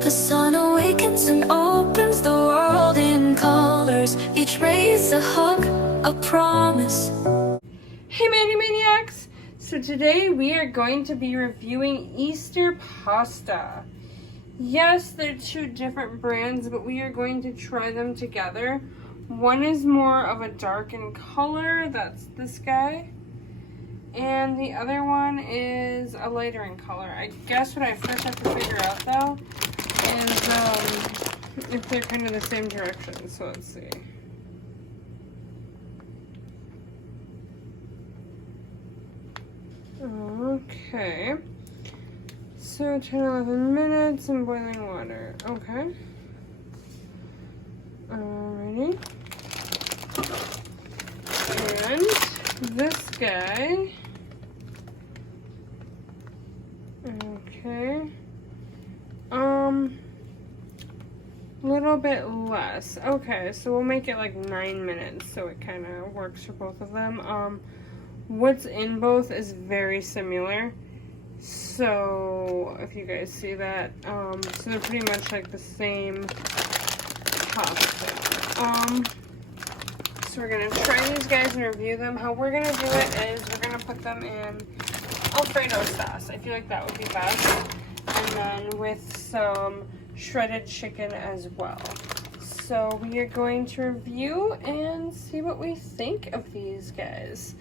The sun awakens and opens the world in colors. Each ray is a hug, a promise. Hey Mandi Maniacs! So today we are going to be reviewing Easter pasta. Yes, they're two different brands, but we are going to try them together. One is more of a dark in color, that's this guy. And the other one is a lighter in color. I guess what I first have to figure out though is if they're kind of the same direction. So let's see. Okay. So 10-11 minutes in boiling water. Okay. Alrighty. And this guy. Okay. Little bit less. Okay, so we'll make it like 9 minutes so it kind of works for both of them. What's in both is very similar. So if you guys see that, so they're pretty much like the same pasta. So we're gonna try these guys and review them. How we're gonna do it is we're gonna put them in Alfredo sauce. I feel like that would be best. And then with some shredded chicken as well. So we are going to review and see what we think of these guys.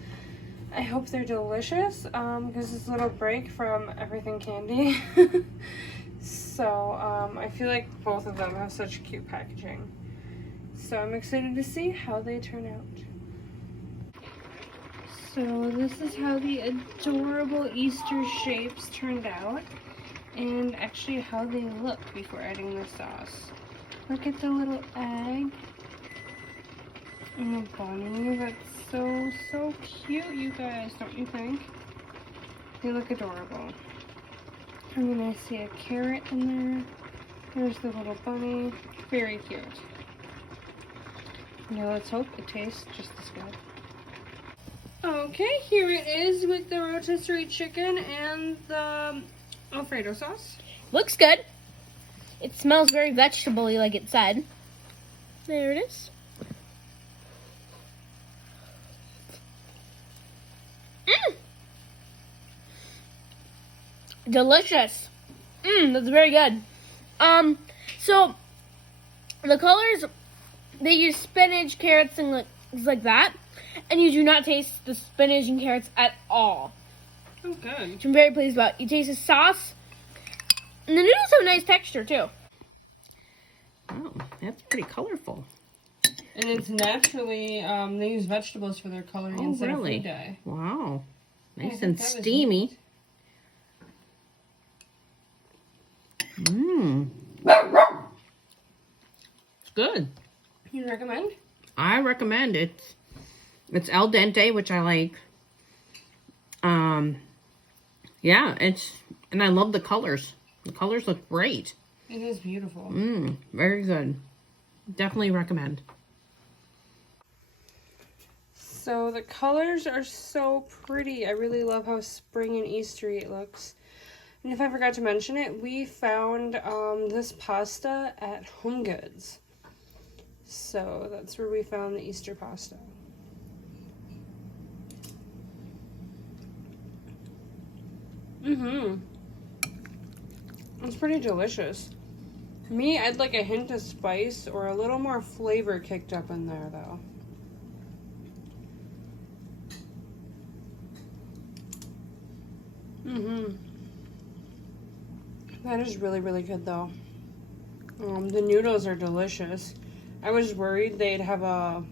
I hope they're delicious because it's a little break from everything candy. So I feel like both of them have such cute packaging. So I'm excited to see how they turn out. So this is how the adorable Easter shapes turned out. And actually how they look before adding the sauce. Look at the little egg. And the bunny. That's so cute, you guys, don't you think? They look adorable. And then I see a carrot in there. There's the little bunny. Very cute. Now let's hope it tastes just as good. Okay, here it is with the rotisserie chicken and the Alfredo sauce. Looks good. It smells very vegetable-y like it said. There it is. Delicious. That's very good. So the colors, they use spinach, carrots, and things like that, and you do not taste the spinach and carrots at all. Oh, good. Which I'm very pleased about. You taste the sauce, and the noodles have a nice texture too. Oh, that's pretty colorful. And it's naturally, they use vegetables for their coloring instead of food dye. Wow. Nice Yeah, and steamy. It's good. You recommend? I recommend it. It's al dente, which I like. Yeah, and I love the colors. The colors look great. It is beautiful. Very good. Definitely recommend. So the colors are so pretty. I really love how spring and Eastery it looks. And if I forgot to mention it, we found this pasta at Home Goods. So that's where we found the Easter pasta. It's pretty delicious. Me, I'd like a hint of spice or a little more flavor kicked up in there though. That is really good though. The noodles are delicious. I was worried they'd have a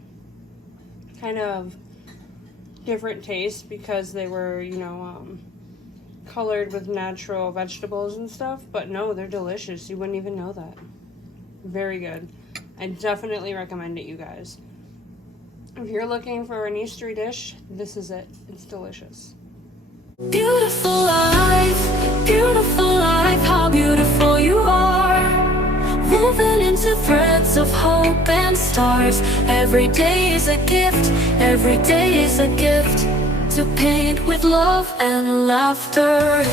kind of different taste because they were, you know, colored with natural vegetables and stuff, but no, they're delicious. You wouldn't even know that. Very good. I definitely recommend it, you guys. If you're looking for an Easter dish, this is it. It's delicious. Beautiful life, how beautiful you are. Woven into threads of hope and stars. Every day is a gift, every day is a gift. To paint with love and laughter.